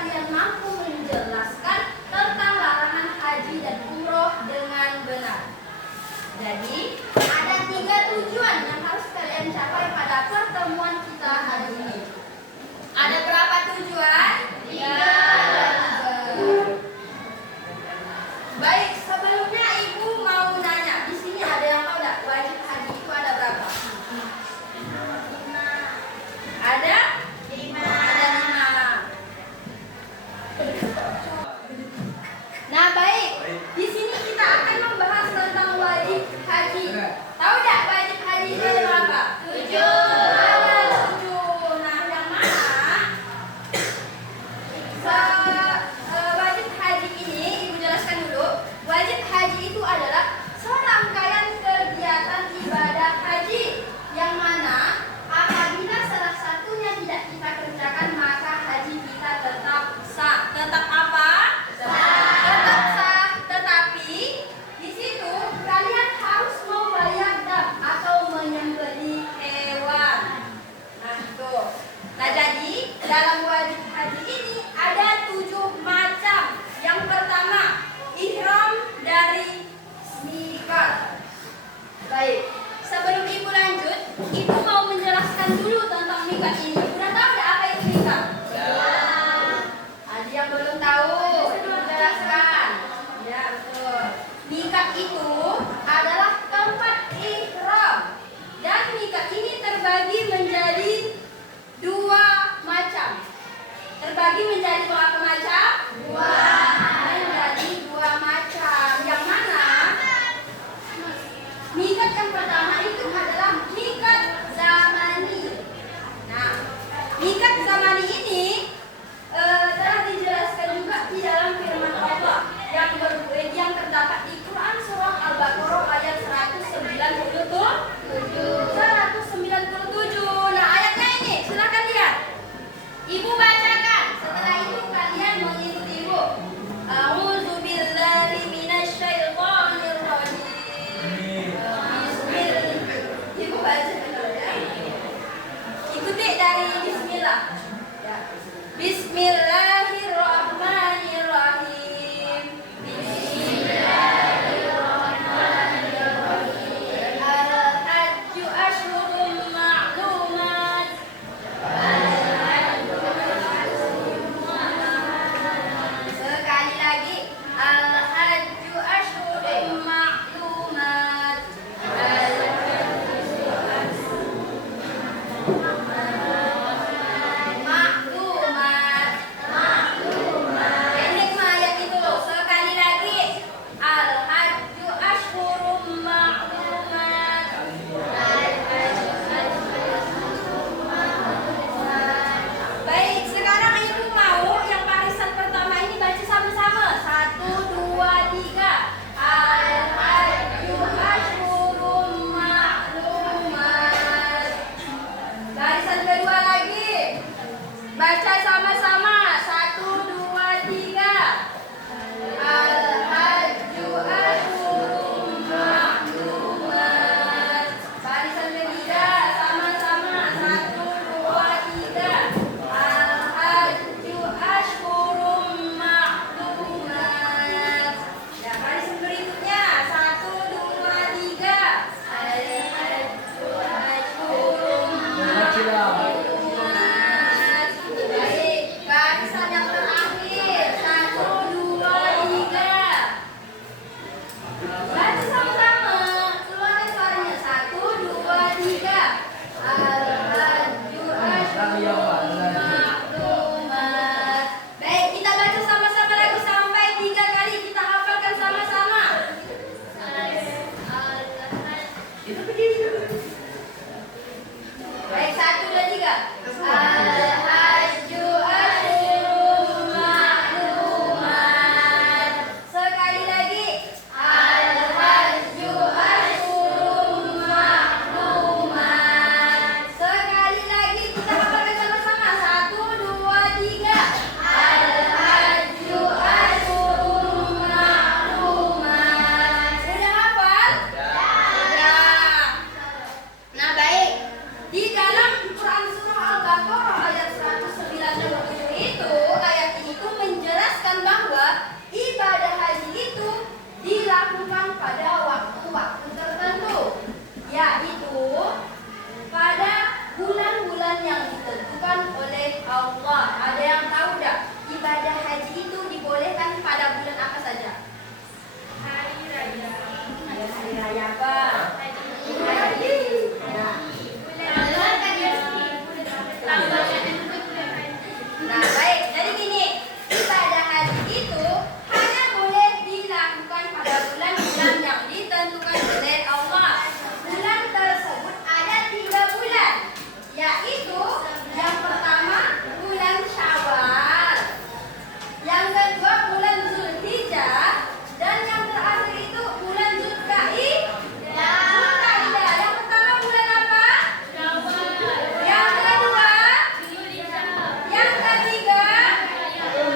kalian mampu menjelaskan tentang larangan haji dan umroh dengan Baik, sebelumnya Ibu mau nanya, di sini ada yang tahu nggak wajib haji itu ada berapa? 5. Ada? 5. Ada 5. Nah, baik. Di sini kita akan membahas tentang wajib haji. Tahu nggak wajib haji itu ada berapa? 7. Ada 7. Nah, yang mana? Wajib haji ini Ibu jelaskan dulu. Wajib haji itu adalah serangkaian kegiatan ibadah haji yang mana apabila salah satunya tidak kita kerjakan maka haji kita tetap sah. Tetap apa? Sah. Tetap sah. Tetapi Hari apa? Haji. Nah, baik. Jadi gini, ibadah haji itu hanya boleh dilakukan pada bulan-bulan yang ditentukan oleh Allah. Bulan tersebut ada 3 bulan, yaitu yang pertama bulan Syawal, yang kedua bulan Zulhijjah, dan yang terakhir itu bulan Zulkaidah. Yang pertama bulan apa? Yang kedua, yang ketiga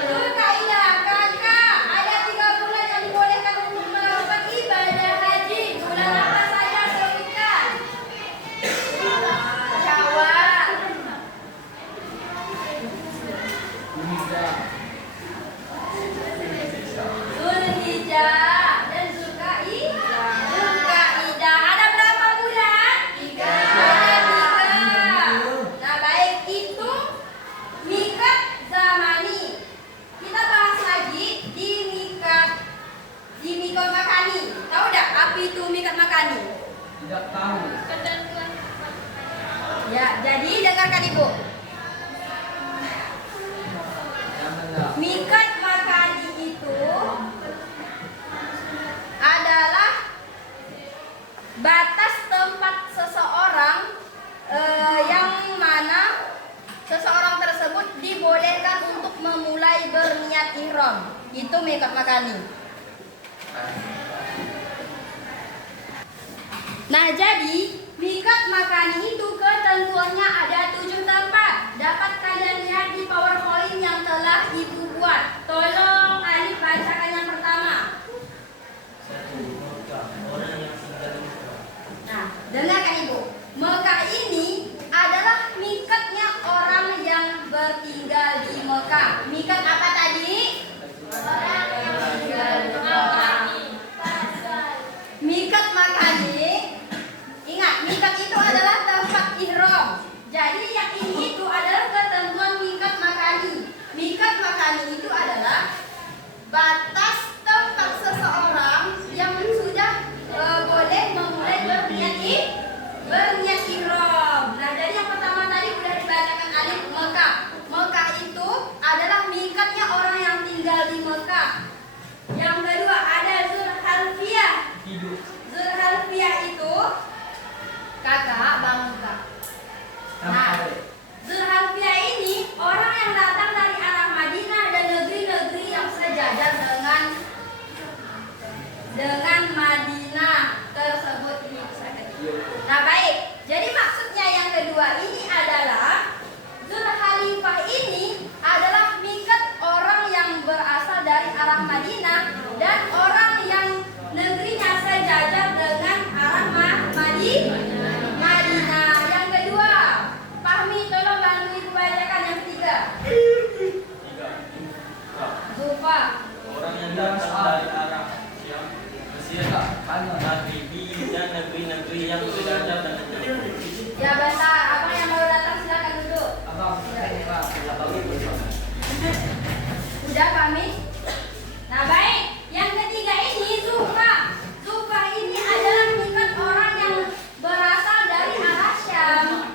Zulkaidah. Kakak, ada 3 bulan yang dibolehkan untuk melakukan ibadah haji. Bulan apa saja sebutkan? Syawal, Zulhijjah, dan Zulkaidah. Ada berapa bulan? 3. Ada 3. Nah, baik, itu mikat zamani. Kita bahas lagi di mikat makani. Tahu enggak apa itu mikat makani? Tidak tahu. Ya, jadi dengarkan Ibu. Janganlah. Mikat makani itu adalah batas tempat seseorang yang mana seseorang tersebut dibolehkan untuk memulai berniat ihram. Itu mikat makani. Nah, jadi mikat makani itu ketentuannya ada 7 tempat. Dapat kalian lihat di PowerPoint yang telah Ibu buat. Tolong Alif bacakan yang pertama. Nah, dengarkan Ibu. Mekah ini adalah mikatnya orang yang bertinggal di Mekah. Mikat apa tadi? Orang yang tinggal di Mekah. Mikat makani. Ingat, mikat itu adalah tempat ihram. Jadi yang ini itu adalah ketentuan mikat makani. Mikat makani itu adalah batas tempat seseorang yang sudah boleh memulai berniat ihram. Nah, jadi yang pertama tadi sudah dibacakan Alif, Mekah. Mekah itu adalah mikatnya orang yang tinggal di Mekah. Yang kedua ada Zulhalfiyah. Zulhalfiyah itu kakak bangun kak. Nah, Zulhalfiyah ini orang yang datang dari arah Madinah dan negeri-negeri yang sejajar dengan Madinah tersebut. Nah, baik. Jadi maksudnya yang kedua ini adalah Zulhalifah ini adalah mikat orang yang berasal dari arah Madinah dan orang yang negerinya sejajar dengan arah Madinah. Yang kedua, Fahmi tolong bantu Ibu bacakan yang ketiga. Zulfa. Orang yang datang dari arah Syam, Mesir, Maghribi dan negeri-negeri yang sejajar dengan Ya, bentar. Abang yang baru datang silakan duduk. Abang, Udah Fahmi? Nah, baik. Yang ketiga ini Zulfa. Zulfa ini adalah mikat orang yang berasal dari arah Syam.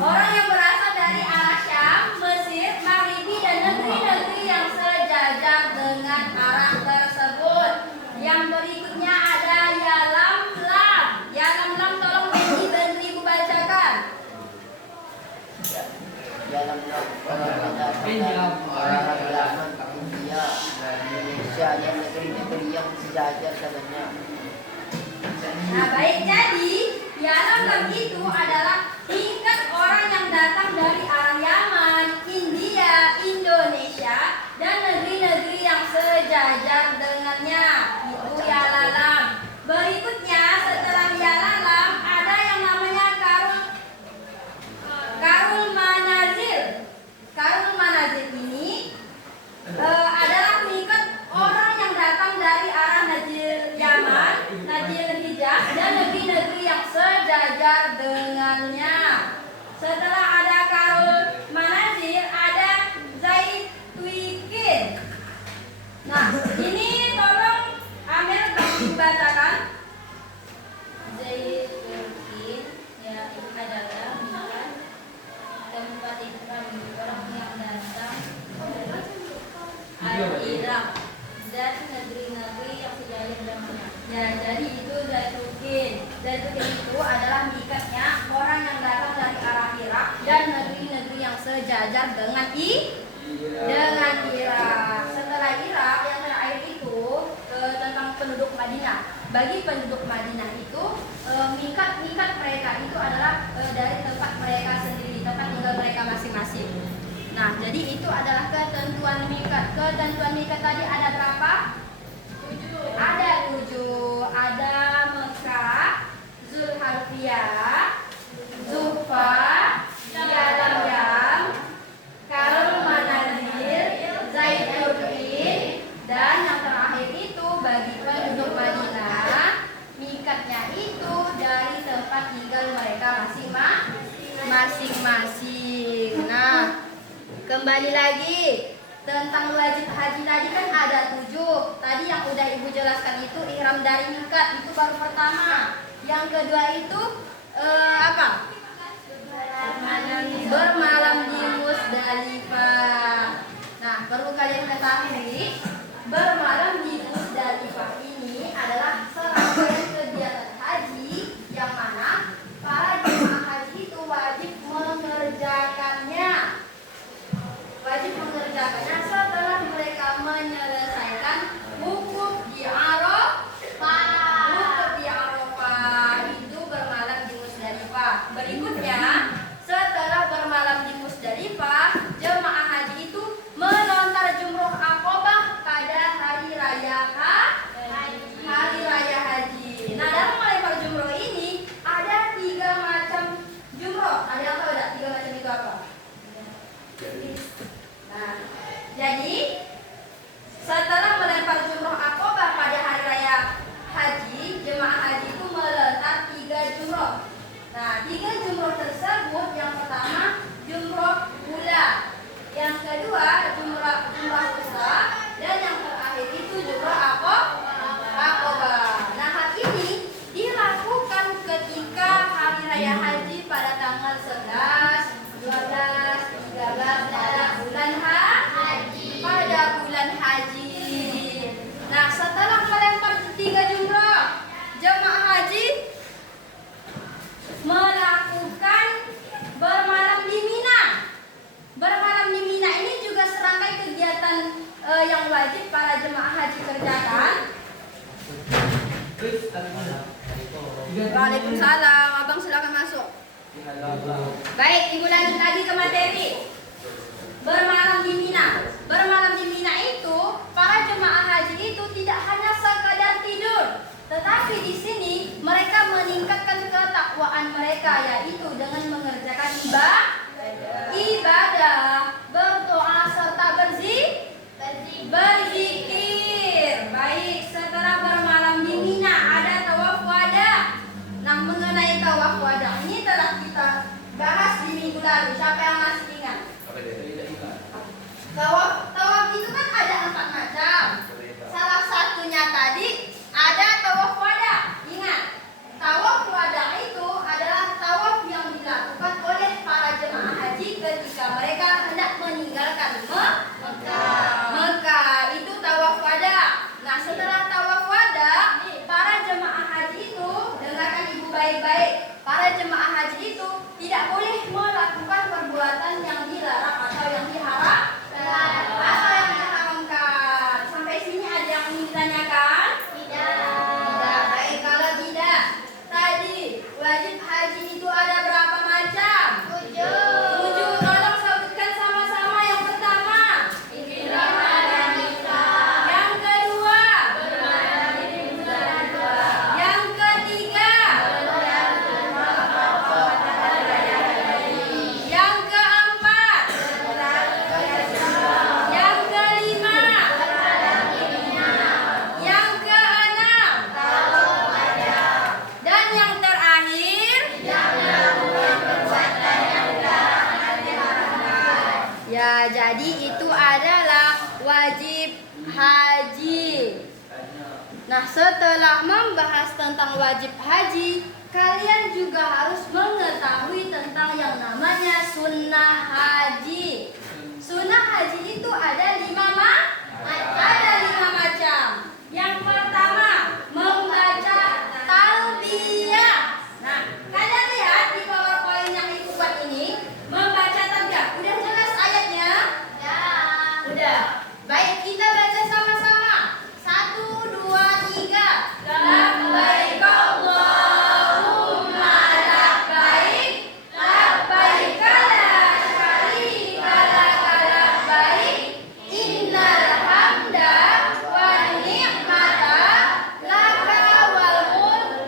Orang yang berasal dari arah Syam, Mesir, Maghribi dan negeri-negeri yang sejajar dengan arah tersebut. Yang berikutnya ada Yalamlam. Yalamlam tolong bantu Ibu bacakan. Yalamlam orang halaman India dan Indonesia dan negeri-negeri yang sejajar dengannya. Nah, baik, jadi Yalamlam itu adalah tingkat orang yang datang dari arah Yaman, India, Indonesia, dan negeri-negeri yang sejajar dengannya. Itu Yalamlam. Berikutnya setelah Yalamlam ada yang namanya Karul Manazil. Karul Manazil ini adalah mikat orang yang datang dari arah Najil Yaman, Najil Hijaz, dan negeri-negeri yang sejajar dengannya. Setelah ada Karul Irak dan negeri-negeri yang sejajar dengannya. Ya, jadi itu Zaitukin. Zaitukin itu adalah mikatnya orang yang datang dari arah Irak dan negeri-negeri yang sejajar dengan Irak. Setelah Irak yang terakhir itu tentang penduduk Madinah. Bagi penduduk Madinah itu mikat mereka itu adalah dari tempat mereka sendiri, tempat tinggal mereka masing-masing. Nah, jadi itu adalah ketentuan mikat. Ketentuan mikat tadi ada berapa? 7. Ada 7. Ada Mekah, Zulhulaifa, Zufa, Yalamlam, Karul Manazil, Zaituddin, dan yang terakhir itu bagi penduduk Madinah, mikatnya itu dari tempat tinggal mereka masing-masing. Nah, kembali lagi tentang wajib haji tadi kan ada 7. Tadi yang udah ibu jelaskan itu ihram dari mikat, itu baru pertama. Yang kedua itu apa? Bermalam di Musdalifah. Nah, perlu kalian ketahui, bermalam di Musdalifah ini adalah serangkaian kegiatan haji yang mana para jemaah haji itu wajib mengerjakannya. Setelah mereka menyelesaikan wukuf di Arafah itu bermalam di Musdalifah. Berikutnya, setelah bermalam di Musdalifah, jemaah haji itu melontar jumroh Aqabah pada hari raya haji. Nah, dalam melempar jumroh ini ada 3 macam jumroh. Ada yang tahu tidak 3 macam itu apa? Nah, jadi setelah melempar jumroh Aqabah pada hari raya haji, jemaah haji itu melontar 3 jumroh. Nah, 3 jumroh tersebut yang pertama jumroh ula, yang kedua jumroh usta, dan yang terakhir itu jumroh Aqabah. Nah, hal ini dilakukan ketika hari raya haji pada tanggal 11, 12, 13 pada bulan haji. Nah, setelah melempar 3 jumroh, jemaah haji melakukan bermalam di Mina. Bermalam di Mina ini juga serangkai kegiatan yang wajib para jemaah haji kerjakan. Waalaikumsalam. Abang silakan masuk. Baik, ibu lanjut lagi ke materi. Bermalam di Mina. Bermalam di Mina itu para jemaah haji itu tidak hanya sekadar tidur, tetapi di sini mereka meningkatkan ketakwaan mereka, yaitu dengan mengerjakan ibadah, berdoa serta berzikir. Baik, setelah bermalam di Mina ada tawaf wada. Nah, mengenai tawaf wada ini telah kita bahas di minggu lalu. Siapa yang masih ingat? Tawaf itu kan ada 4 macam. Salah satunya tadi ada tawaf wada. Ingat, tawaf wada itu adalah tawaf yang dilakukan oleh para jemaah haji ketika mereka hendak meninggalkan Mekah. Itu tawaf wada. Nah, setelah tawaf wada, para jemaah haji itu, dengarkan ibu baik-baik, para jemaah haji itu tidak boleh melakukan perbuatan yang dilarang atau yang diharamkan. Sampai sini ada yang ingin ditanyakan? Tidak. Baik, kalau tidak, tadi wajib haji itu ada berapa macam? 7. Tolong sebutkan sama-sama. Yang pertama, yang kedua, yang ketiga, yang keempat, yang kelima, yang keenam, dan yang terakhir. Ya, jadi itu adalah wajib haji. Nah, setelah membahas tentang wajib haji, kalian juga harus mengetahui tentang yang namanya sunnah haji. Sunnah haji itu ada 5 macam. Ada Baik, kita baca sama-sama. 1, 2, 3. Labbaik Allahumma labbaik. Labbaik la syarika laka labbaik. Innal hamda wan ni'mata laka wal mulk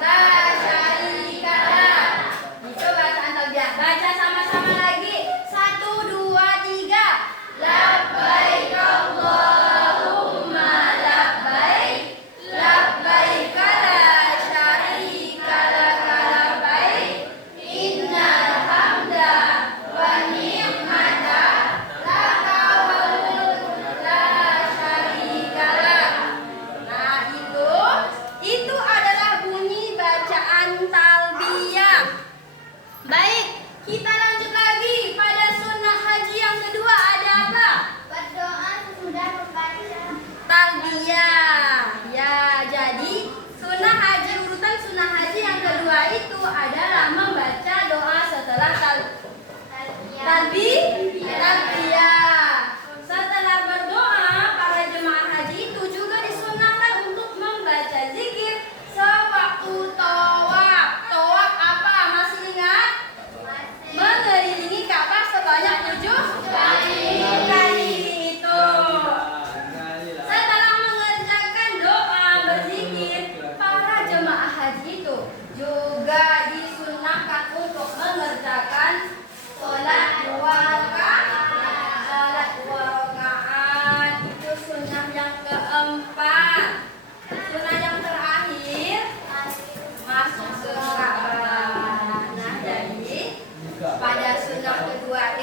la syarika lak. Itu bacaan talbiyah. Baca sama-sama lagi. 1, 2, 3. Labbaik Allahumma labbaik. Labbaik la syarika laka labbaik. Innal hamda wan ni'mata laka wal mulk la syarika lak. Nah, itu adalah bunyi bacaan talbiyah. Baik, kita lanjut lagi pada sunnah haji yang kedua ada apa? Berdoa sesudah membaca. Talbiyah. Ya, jadi sunnah haji urutan sunnah haji yang kedua itu adalah membaca doa setelah talbiyah. Setelah berdoa, para jemaah haji itu juga disunahkan untuk membaca zikir sewaktu tawaf. Tawaf apa? Masih ingat? Mengelilingi Ka'bah sebanyak 7 kali itu. Setelah mengerjakan doa berzikir, para jemaah haji itu juga disunahkan untuk mengerjakan sholat 2 rakaat. Sholat 2 rakaat itu sunnah yang keempat. Sunnah yang terakhir masuk ke Ka'bah. Nah, jadi pada sunnah kedua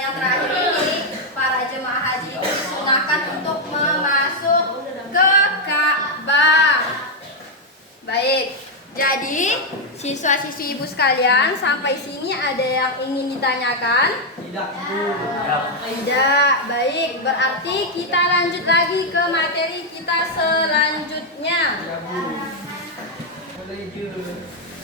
yang terakhir ini para jemaah haji itu disunahkan untuk masuk ke Ka'bah. Baik, jadi siswa-siswi ibu sekalian, sampai sini ada yang ingin ditanyakan? Tidak, Bu. Tidak. Baik, berarti kita lanjut lagi ke materi kita selanjutnya. Ya, Bu. Boleh je.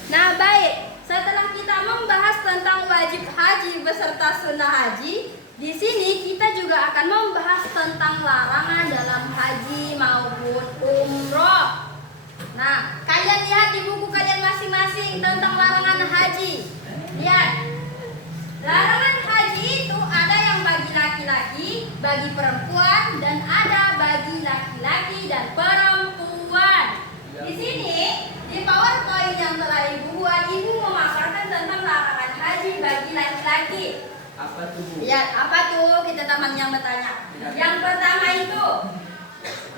Nah, baik. Setelah kita membahas tentang wajib haji beserta sunnah haji, di sini kita juga akan membahas tentang larangan dalam haji maupun umroh. Nah, kalian lihat di buku kalian masing-masing tentang larangan haji. Lihat. Larangan haji itu ada yang bagi laki-laki, bagi perempuan, dan ada bagi laki-laki dan perempuan. Di sini, di PowerPoint yang telah Ibu buat, Ibu memaparkan tentang larangan haji bagi laki-laki. Apa tuh, Bu? Lihat, apa tuh? Kita teman yang bertanya. Yang pertama itu,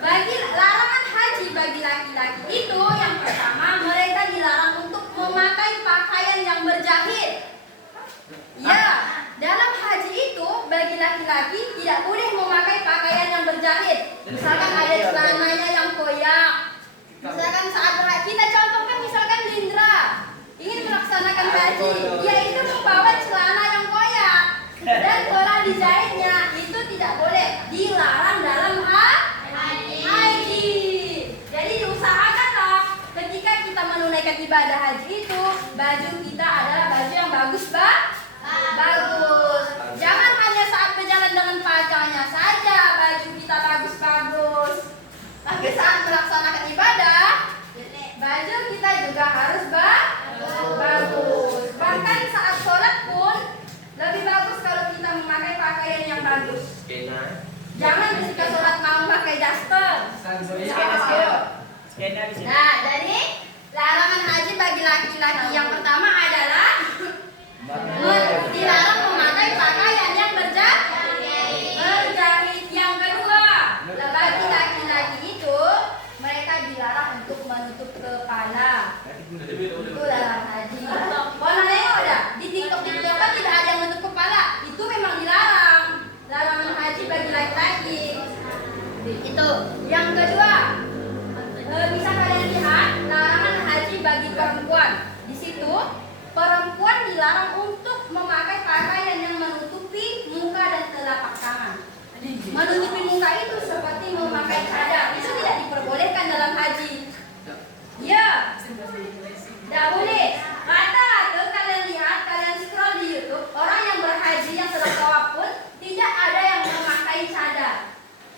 bagi larangan haji bagi laki-laki itu yang pertama, mereka dilarang untuk memakai pakaian yang berjahit. Ya, dalam haji itu bagi laki-laki tidak boleh memakai pakaian yang berjahit. Misalkan ada celananya yang koyak. Misalkan saat kita contohkan, misalkan Lindra ingin melaksanakan haji, dia itu membawa celana yang koyak dan telah dijahitnya, itu tidak boleh, dilarang dalam haji. Jadi diusahakanlah ketika kita menunaikan ibadah haji itu, baju kita adalah baju yang bagus, bagus. Jangan hanya saat berjalan dengan pacarnya saja baju kita bagus-bagus, tapi saat melaksanakan ibadah, baju kita juga harus bagus. Bahkan saat sholat pun lebih bagus kalau kita memakai pakaian yang bagus. Jangan ketika sholat mau pakai daster. Nah, jadi larangan haji bagi laki-laki yang pertama adalah dilarang memakai pakaian yang berjahit. Yang kedua, bagi laki-laki itu mereka dilarang untuk menutup kepala. Itu larangan haji. Warna nengok udah di TikTok kan tidak ada yang menutup kepala. Itu memang dilarang. Larangan haji bagi laki-laki. Itu. Yang kedua, bisa kalian lihat larangan haji bagi perempuan. Di situ perempuan dilarang untuk memakai pakaian yang menutupi muka dan telapak tangan. Menutupi muka itu seperti memakai cadar. Itu tidak diperbolehkan dalam haji. Ya, tidak boleh. Kata kalian lihat, kalian scroll di YouTube, orang yang berhaji yang sedang tawaf pun tidak ada yang memakai cadar.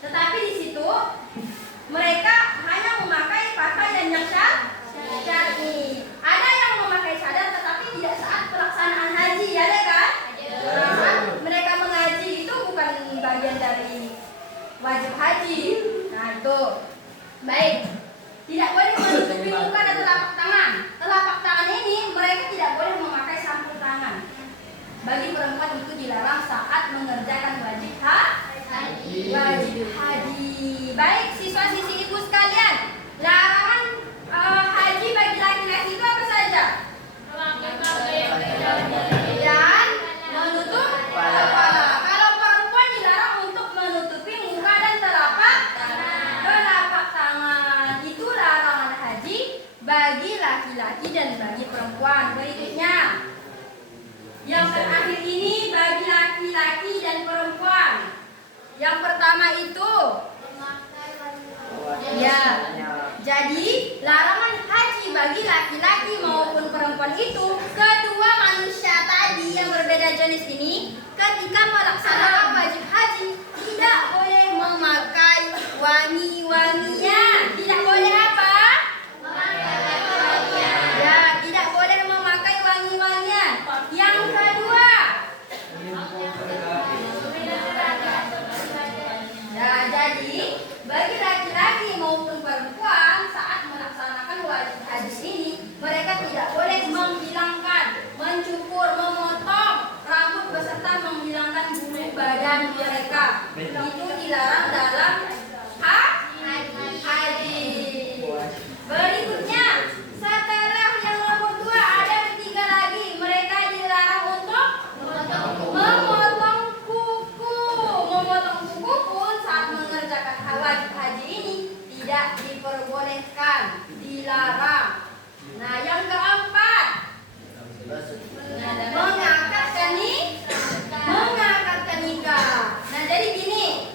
Tetapi di situ mereka hanya memakai pakaian yang syar'i. Ada yang memakai cadar tetapi tidak saat pelaksanaan haji, ada kan? Saat mereka mengaji itu bukan bagian dari wajib haji. Nah itu. Baik. Tidak boleh menutupi muka dan telapak tangan. Telapak tangan ini mereka tidak boleh memakai sampul tangan. Bagi perempuan itu dilarang saat mengerjakan wajib haji. Wajib haji. Baik, siswa-siswi ibu sekalian, larangan haji bagi laki-laki itu apa saja? Dan menutup kepala. Kalau perempuan dilarang untuk menutupi muka dan telapak tangan. Itu larangan haji bagi laki-laki dan bagi perempuan. Berikutnya, yang terakhir ini bagi laki-laki dan perempuan. Yang pertama itu, ya, jadi larangan haji bagi laki-laki maupun perempuan itu kedua manusia tadi yang berbeda jenis ini ketika melaksanakan wajib haji tidak boleh memakai wangi-wangian. Tidak boleh apa? Ya, tidak boleh memakai wangi-wangian. Yang kedua, nah jadi bagi laki-laki maupun perempuan saat melaksanakan wajib haji ini mereka tidak boleh menghilangkan, mencukur, memotong rambut beserta menghilangkan bulu badan mereka. Itu dilarang dalam haji. Berikutnya, setelah yang nomor 2 ada 3 lagi. Mereka dilarang untuk memotong kuku. Memotong kuku pun saat mengerjakan wajib haji ini tidak diperbolehkan, dilarang. Nah, yang keempat, mengangkat nikah. Nah, jadi gini,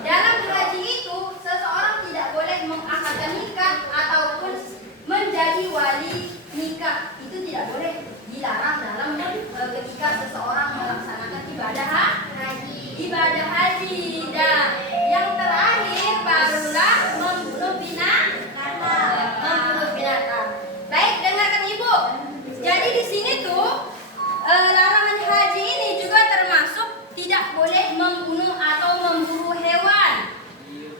dalam haji itu seseorang tidak boleh mengangkat nikah ataupun menjadi wali nikah. Itu tidak boleh, dilarang dalam ketika seseorang melaksanakan ibadah haji. Dan yang terakhir barulah membunuh binatang. Baik, dengarkan Ibu. Jadi di sini tuh larangan haji ini juga termasuk tidak boleh membunuh atau memburu hewan.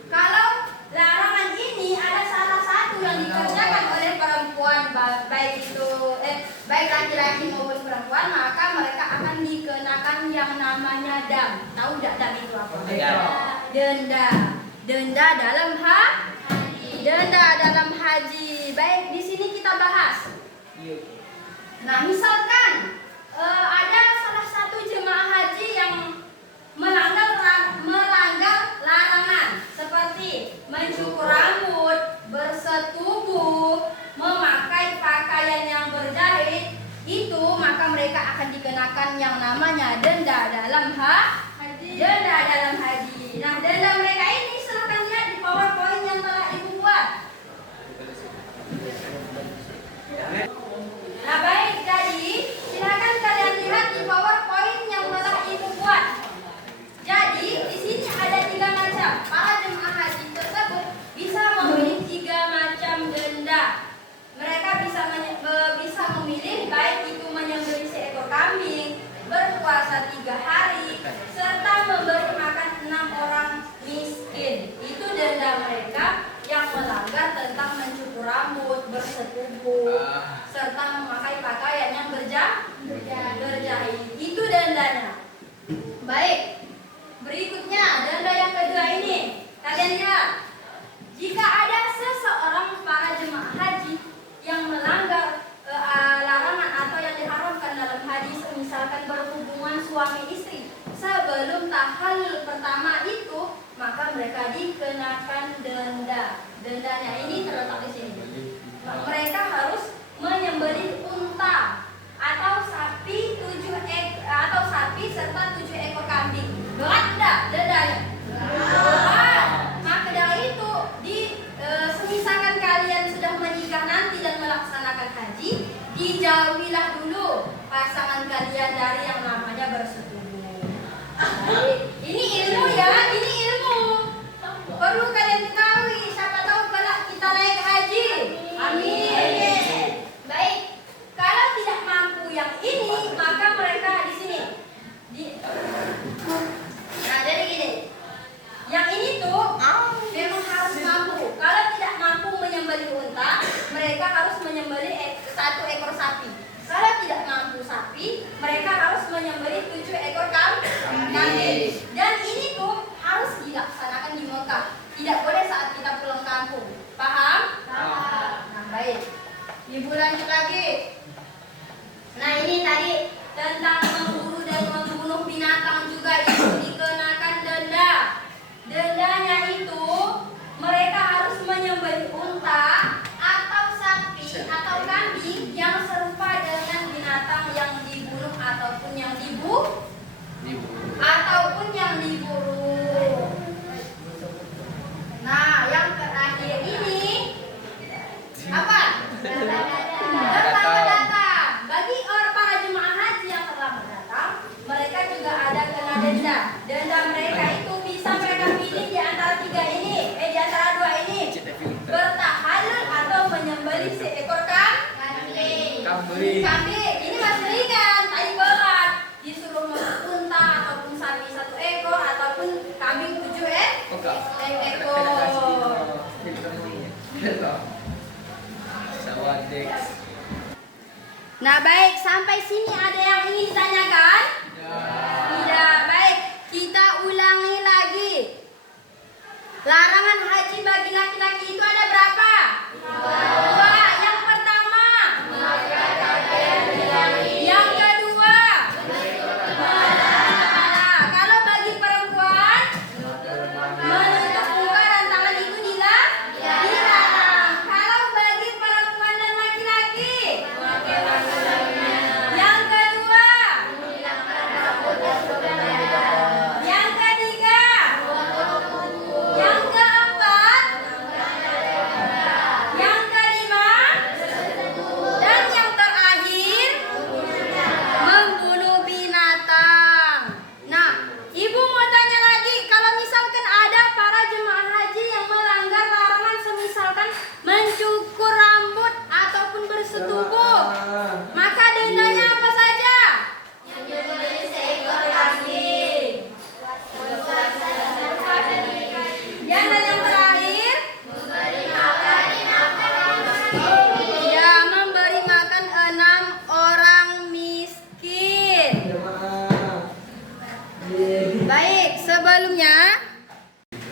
Kalau larangan ini ada salah satu yang dikerjakan oleh perempuan, baik laki-laki maupun perempuan, maka mereka akan dikenakan yang namanya dam. Tahu tidak dam itu apa? Denda dalam haji. Baik, di sini kita bahas. Nah, misalkan ada salah satu jemaah haji yang melanggar larangan seperti mencukur rambut, bersetubuh, memakai pakaian yang berjahit, itu maka mereka akan dikenakan yang namanya denda dalam haji. Nah, denda mereka ini silahkan lihat di PowerPoint yang telah Ibu buat. Nah, baik, jadi silakan kalian lihat di PowerPoint yang telah Ibu buat. Jadi di sini ada 3 macam. Para jemaah haji tersebut bisa memilih 3 macam denda. Mereka bisa memilih baik itu menyembelih seekor kambing, berpuasa 3 hari, serta memberi makan 6 orang miskin. Itu denda mereka yang melanggar tentang mencukur rambut, bersetubuh, serta memakai pakaian yang berjahit. Itu dendanya. Baik. Berikutnya, denda yang kedua ini. Kalian lihat. Jika ada seseorang para jemaah haji yang melanggar larangan atau yang diharamkan dalam haji, misalkan berhubungan suami istri sebelum tahallul pertama itu, maka mereka dikenakan denda. Dendanya ini terletak di sini. Mereka harus menyembelih unta atau sapi serta 7 ekor kambing. Berat enggak dendanya? Berat. Maka dari itu semisalkan kalian sudah menikah nanti dan melaksanakan haji, dijauhilah dulu pasangan kalian dari yang namanya bersetubuh. Ini ilmu ya, ini ilmu. mereka harus menyembelih satu ekor sapi. Kalau tidak mampu sapi, mereka harus menyembelih 7 ekor kambing. Dan ini tuh harus dilaksanakan di Mekah. Tidak boleh saat kita pulang kampung. Paham? Nah, baik. Ibu lanjut lagi. Nah, ini tadi tentang memburu dan membunuh binatang juga itu dikenakan denda. Dendanya itu mereka harus menyembelih unta atau sapi atau kambing yang serupa dengan binatang yang dibunuh ataupun yang diburu. Nah, yang terakhir ini apa? Terlambat datang. Bagi orang para jemaah haji yang terlambat datang, mereka juga ada kena denda. Denda mereka itu bisa mereka pilih di antara di antara 2 ini. Bertahalul atau menyembelih seekor kambing. Ini masih ringan, tadi berat. Disuruh unta ataupun sapi 1 ekor ataupun kambing 7 ekor. Nah, baik, sampai sini ada yang ingin ditanyakan? Tidak, baik. Kita ulangi lagi. Larangan haji bagi laki-laki itu ada berapa? 2. Yang pertama. Yang kedua. Kalau bagi perempuan, menutup muka dan tangan itu dilarang. Kalau bagi perempuan dan laki-laki, yang kedua. Yang ketiga. Yang keempat. Yang kelima. Dan yang terakhir, membunuh binatang. Nah, ibu mau tanya lagi, kalau misalkan ada para jemaah haji yang melanggar larangan semisalkan mencukur rambut ataupun bersetubuh, maka dendanya apa saja? Dan yang terakhir, ya, memberi makan 6 orang miskin. Baik, sebelumnya.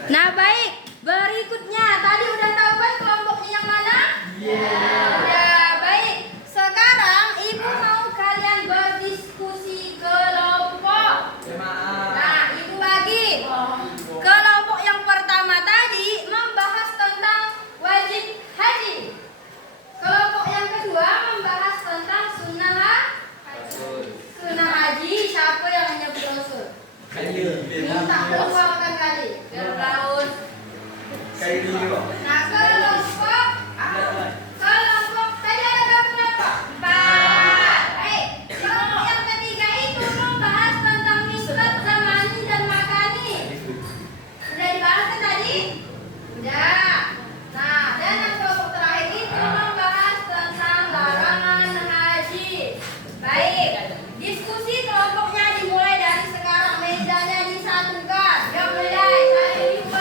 Nah, baik, berikutnya tadi udah tahu kan kelompoknya yang mana? Ya, baik. Sekarang ibu mau kalian berdiskusi kelompok. Nah, ibu bagi. Kelompok yang pertama tadi membahas tentang wajib haji. Kelompok yang kedua membahas tentang sunnah haji. Siapa yang menyebut usul? Minta keluarkan kali. Biar Raun. Nah, kelompok tadi ada berapa? 4. Baik. Kelompok yang ketiga itu membahas tentang misbat zamani dan makani. Sudah dibahas kan tadi? Sudah. Nah, dan yang kelompok terakhir itu membahas tentang larangan haji. Baik. Diskusi kelompoknya dimulai dari sekarang. Mejanya disatukan. Yang mulai 1, 2,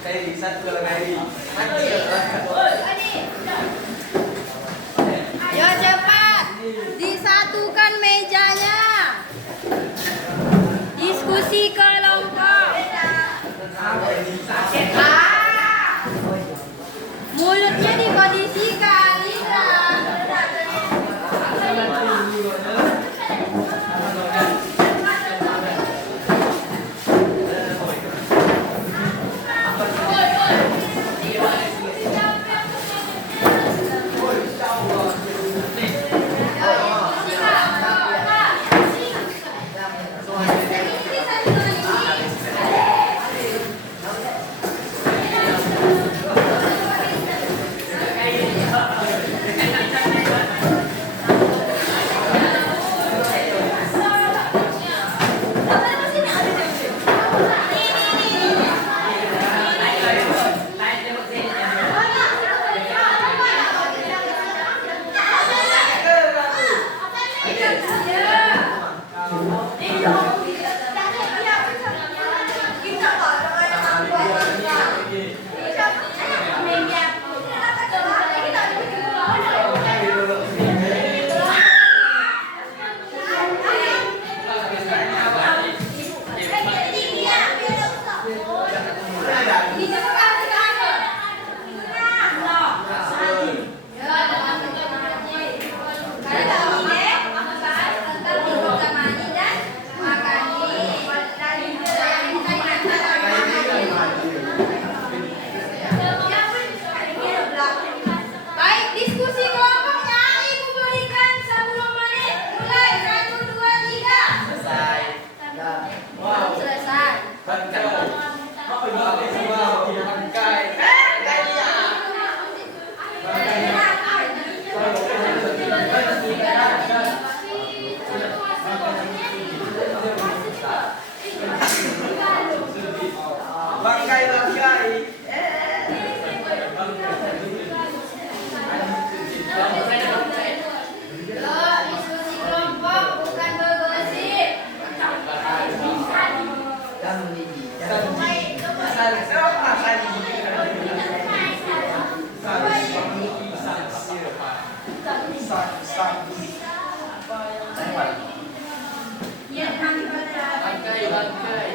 3. Bangkai, bangkai. Loh, diskusi kelompok bukan bergosip. Ya, Bangkai, bangkai, bangkai.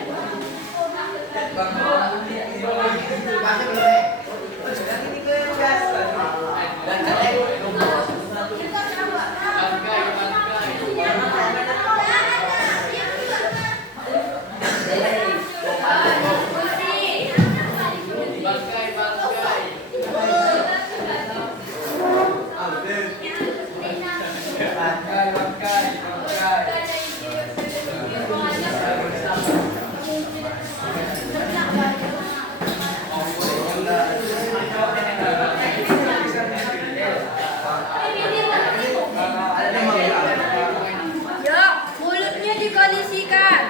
Yuk, mulutnya dikondisikan.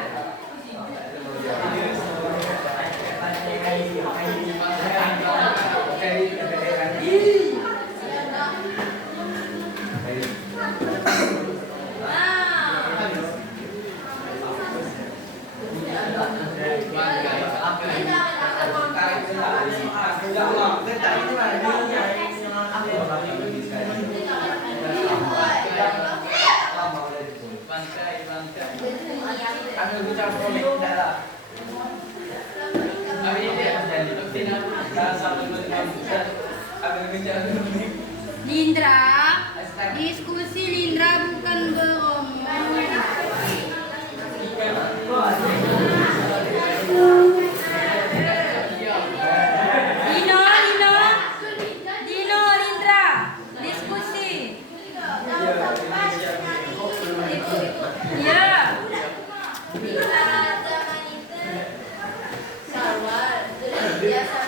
Lindra, diskusi Lindra bukan beromong. Dino, Lindra, diskusi. Ya. Bisa zaman itu sawal biasa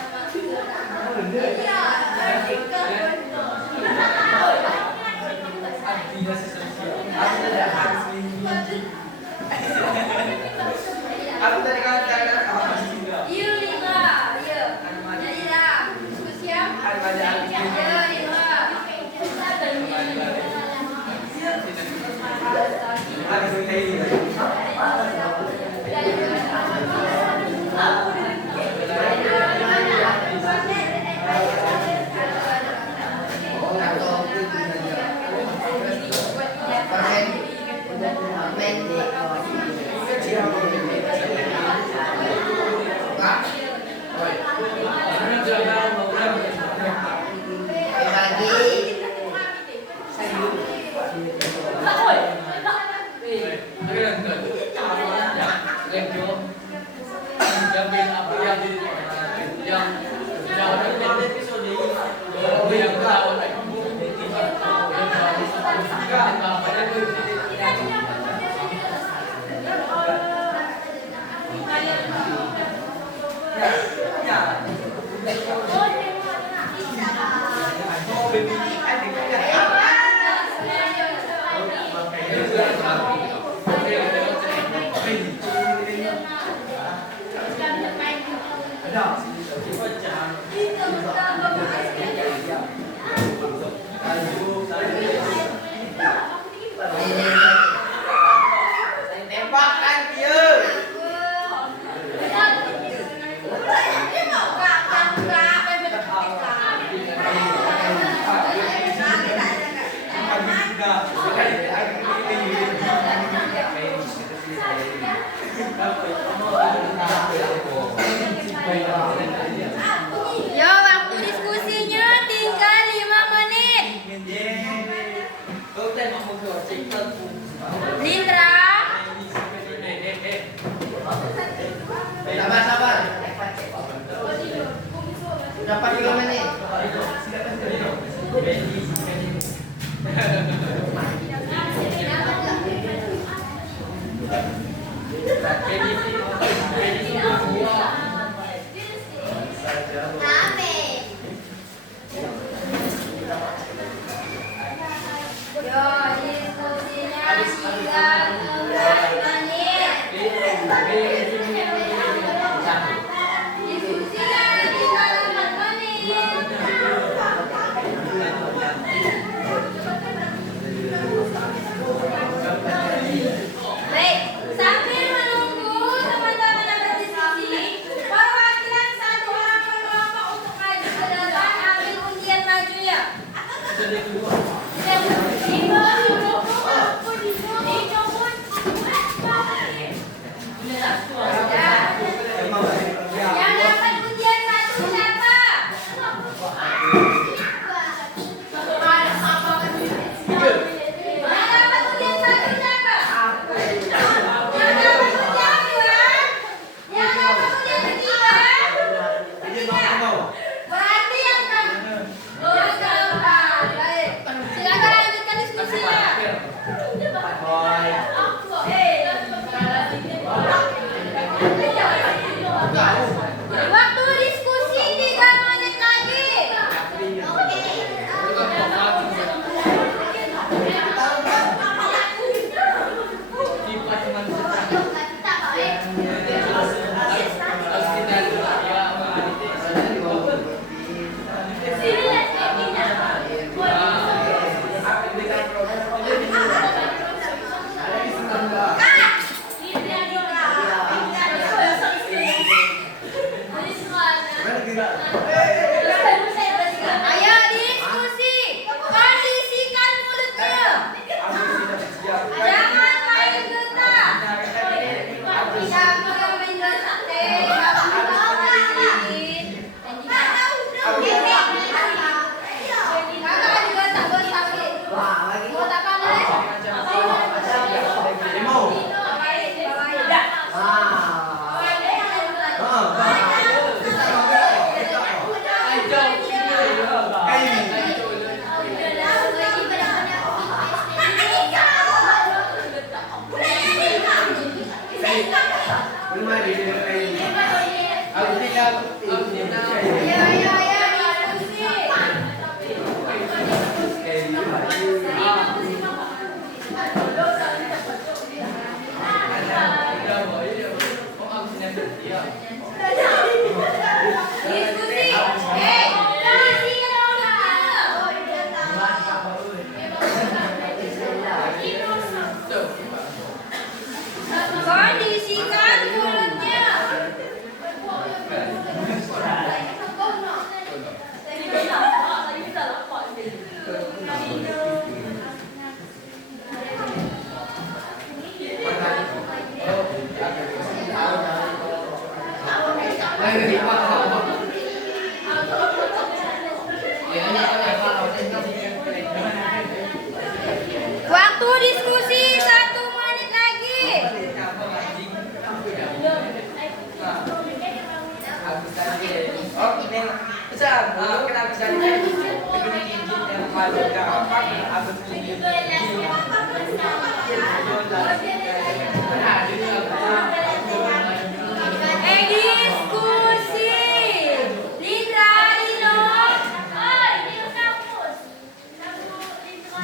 Aku tadi katakan apa sih? Iya, Lindra. Iya. Jadi lah, diskusi ya. Iya, Lindra. Aku Ayo diskusi. Kondisikan mulutnya. Jangan main getah. Siapa yang main getah? Kakak juga tak gosah lagi. Mau tak pandai? Kondisikan mulutnya. Waktu diskusi 1 menit lagi. Oh, ini bisa. Kita bisa begini yang paling gampang. Aku Diskusi. Lindra, Lino.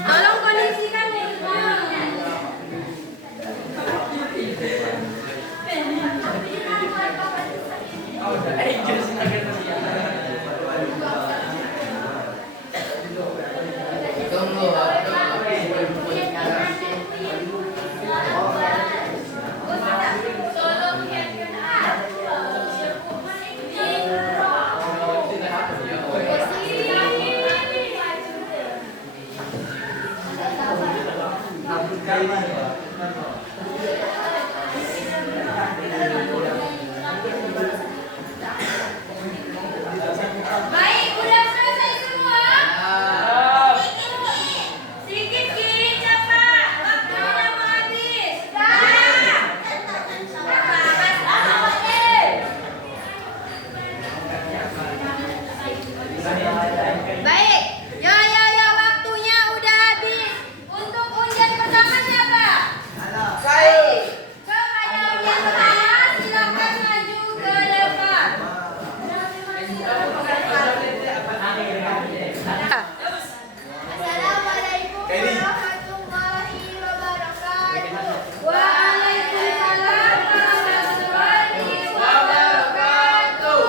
Tolong kondisikan mulutnya. Baik, udah selesai semua. Sedikit Ki, cepat. Waktunya udah mau habis. Baik, ya, waktunya udah habis. Untuk ujian pertama siapa? Baik. Kepada ujian pertama, silakan maju ke depan. Assalamualaikum warahmatullahi wabarakatuh. Waalaikumsalam warahmatullahi wabarakatuh.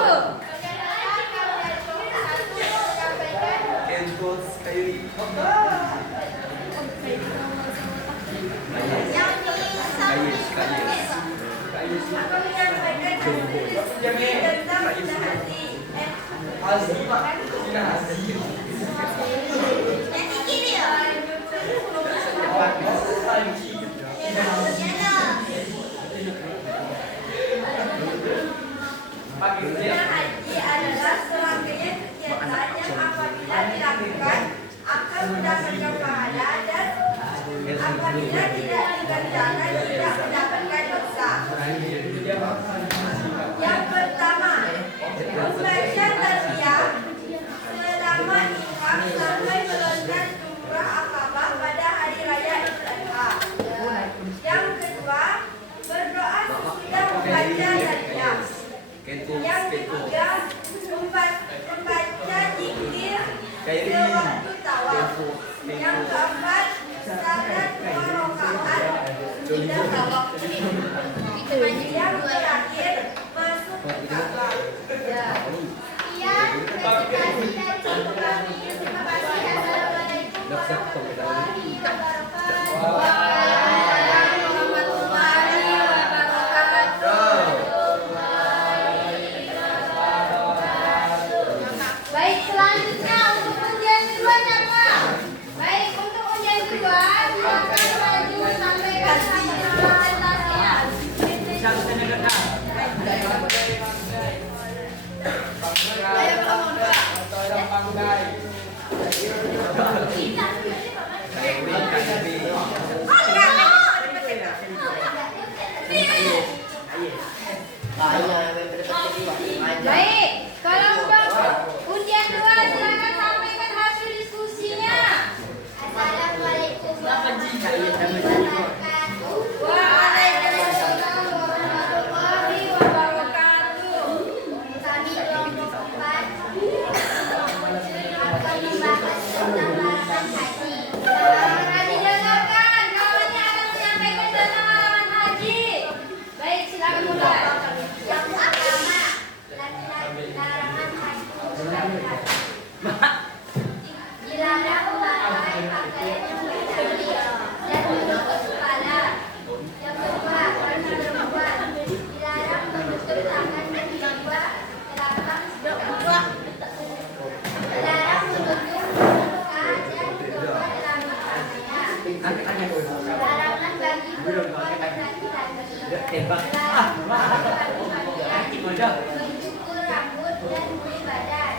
Haji adalah serangkaian kegiatan yang apabila dilakukan akan mendapatkan pahala dan apabila tidak dikerjakan tidak mendapatkan dosa. Yang pertama, membaca tarbiyah selama ihram sampai melontar jumrah akabah pada hari raya Idul Adha. Yang kedua, berdoa sesudah membaca tarbiyah. Yang ketiga, membaca zikir sewaktu tawaf. Yang keempat, salat 2 rakaat sudah tawaf. Yang terakhir, masuk ke Ka'bah. Sekian presentasi dari kami. Terima kasih. Assalamualaikum warahmatullahi wabarakatuh. dan beribadat.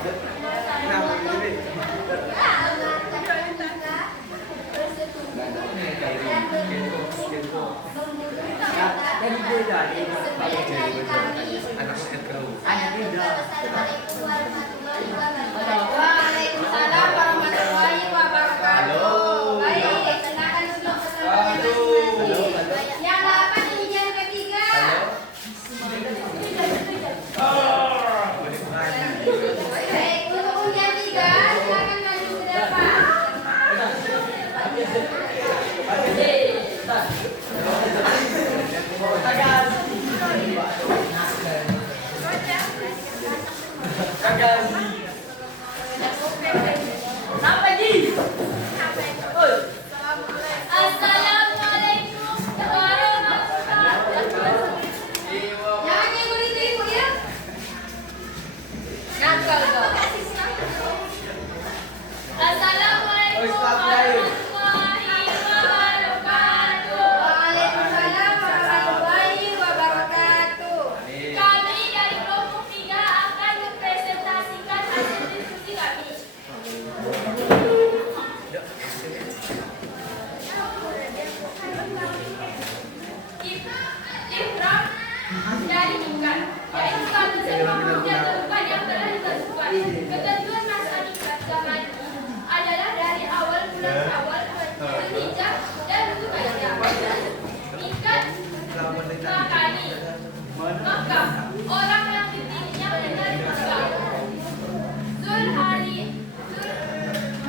Kenapa begini? Waalaikumsalam warahmatullahi wabarakatuh. Baik, silakan duduk bersama. Yang 8 ujian ketiga. Baik, untuk ujian 3 silakan maju ke depan. Assalamualaikum warahmatullahi wabarakatuh. Jangan ngikut-ngikut ya. Nakal kau. Assalamualaikum warahmatullahi wabarakatuh. Waalaikumsalam warahmatullahi wabarakatuh. Kami dari kelompok 3 akan mempresentasikan hasil diskusi kami. Ifrah dari nikah, yaitu suatu sebuah hukum terbuka yang telah ditentukan. Ketentuan masa nikah zaman ini adalah dari awal bulan Syawal, Zulhijjah dan Dzulhijjah. Nikah makani, maka orang yang dipilihnya dari Makkah. Zulhari,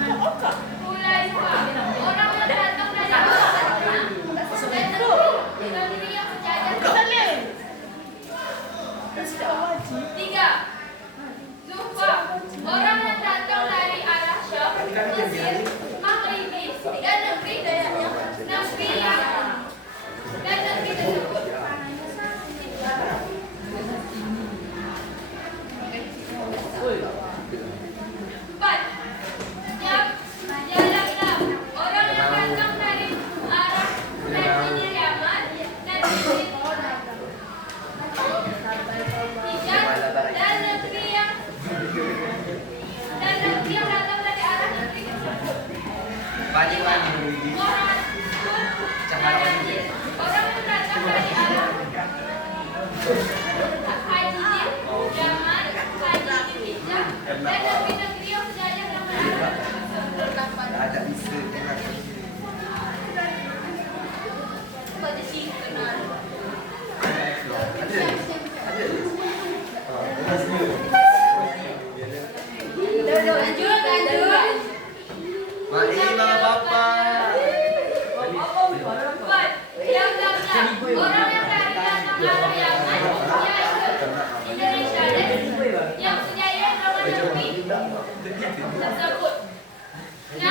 Zulhulaifa, orang yang datang dari Arab. Dan negeri yang sejajar. 3. Zuhfa, orang yang datang dari arah Syam, Mesir, Maghribi, dan negeri tersebut. 4. Jalamlam, orang yang datang dari arah Najdi Yaman dan negeri dan negeri yang datang dari arah negeri tersebut. 5. Orang yang datang dari arah Hajjin, Yaman, Hajjin, Hijjah, dan negeri-negeri yang sejajar dengan arah tersebut. Ada isu dengan Pada situ nah. Lanjut. Maima Bapak. 4. Yang datang, orang yang dari datang arah Yaman, yaitu Indonesia dan yang sejajar dengan negeri tersebut. 6.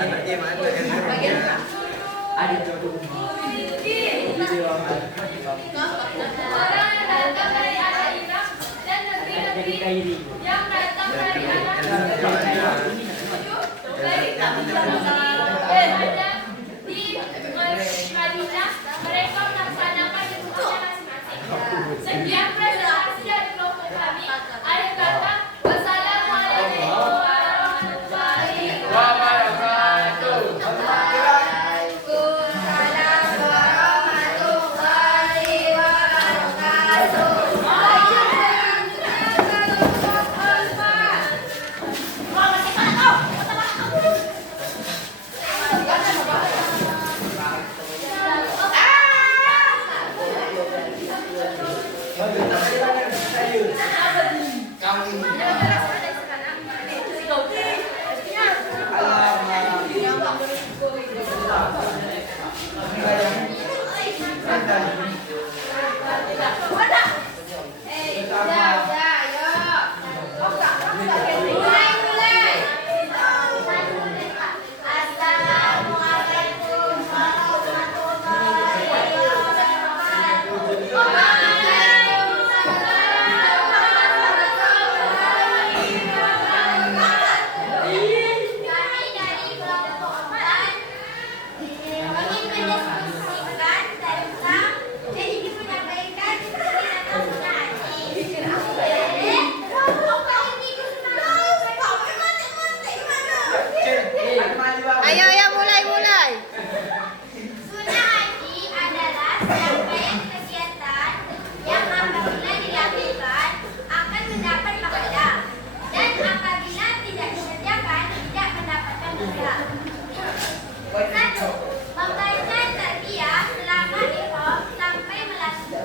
Anaknya mana kan? Orang yang datang dari arah Irak dan negeri-negeri yang datang dari arah ada di Madinah, mereka melaksanakan di rumahnya masing-masing. Sekian presentasi dari kelompok kami. Akhir kata, wassalamualaikum warahmatullahi wabarakatuh. Waalaikumsalam warahmatullahi wabarakatuh. Ayo selanjutnya kelompok 4. serangkaian kegiatan yang apabila dilakukan akan mendapat pahala dan apabila tidak dikerjakan tidak mendapatkan pahala. 1. Membaca tarbiyah selama ihram sampai melunaskan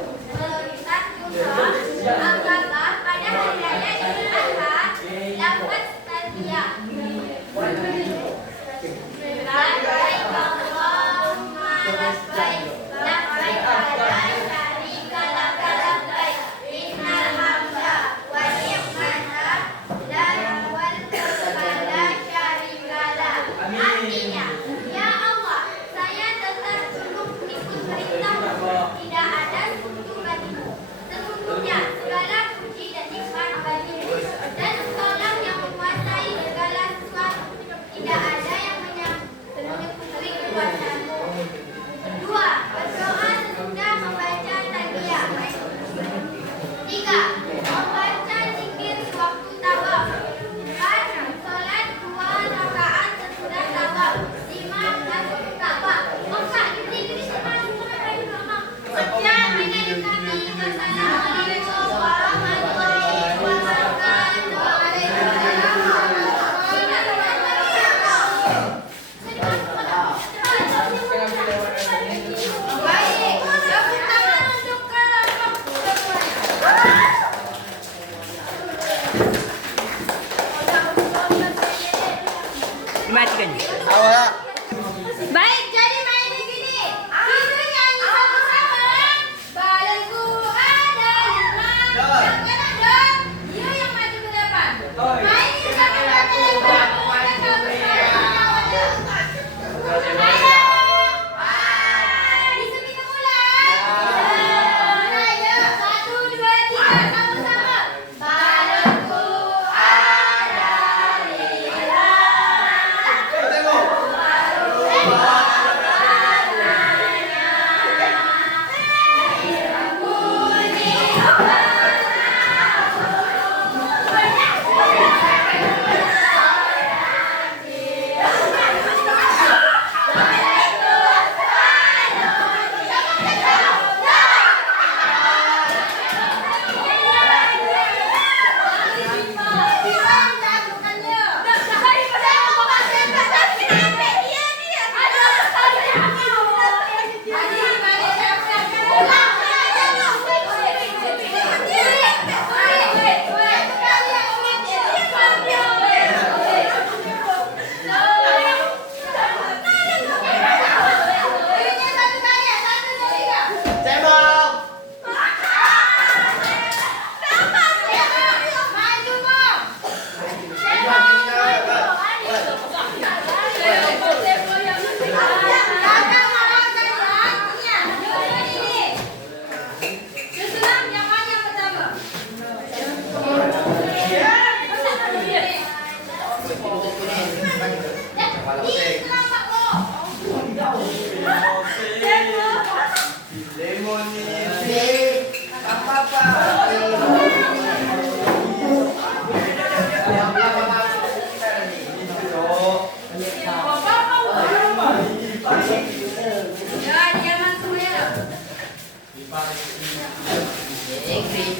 umrah Aqabah pada hari raya Idul Adha. Lafaz tarbiyah. Labbaik Allahumma labbaik, labbaik la syarika laka labbaik, innal hamda wan ni'mata lak wal mulka la syarika lak. Artinya, ya Allah, saya tetap tunduk mengikut perintahmu, tidak ada sekutu bagimu. Sesungguhnya segala puji dan nikmat bagimu, dan Engkaulah yang menguasai segala sesuatu. Tidak ada yang menyangkut kekuasaanmu. 2. Berdoa sesudah membaca tarbiyah. 3. Membaca zikir di waktu tawaf. 4. Salat 2 rakaat sesudah tawaf. 5. Masuk ke Ka'bah. Kak, gini sekarang sekian dari kami. Wassalamualaikum warahmatullahi wabarakatuh. Waalaikumsalam warahmatullahi wabarakatuh. Baik, tepuk tangan untuk kelompok Awal. Baik, jadi mainnya gini. Kita nyanyi sama-sama. Badanku ada 5. Yang mana dong? Dia yang maju ke depan. Mainin sama-sama. Ayo. Bisa kita mulai? Ayo, 1, 2, 3, sama-sama. Badanku ada 5. Ingrid.